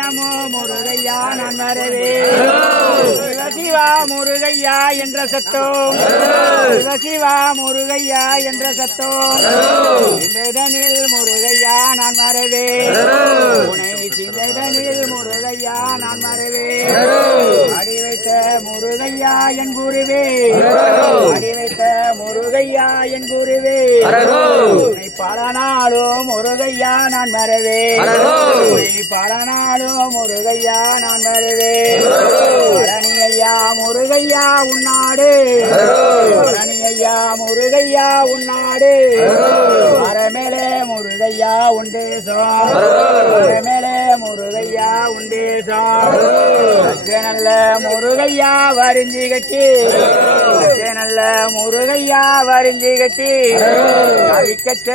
நமோ முருகையா நான் வரவே சிவசிவா முருகையா என்ற சத்தம் சிவசிவா முருகையா என்ற சத்தம் சிந்தனில் முருகையா நான் வரவே உனை சிந்தனில் முருகையா நான் வரவே அடி வைத்த முருகையா என் குருவே அடி வைத்த முருகையா என் குருவே பல நாளும் முருகையா நான் வரவே பல நாளும் முருகையா நான் வரவே பழனியா முருகையா உன்னாடு பழனியா முருகையா உன்னாடு மரமேலே முருகையா உண்டேசம் மரமேலே முருகையா உண்டேசம் நல்ல முருகையா வரிஞ்சி கட்டி நல்ல முருகையா வரிஞ்சி கட்டி அவிக்கச்ச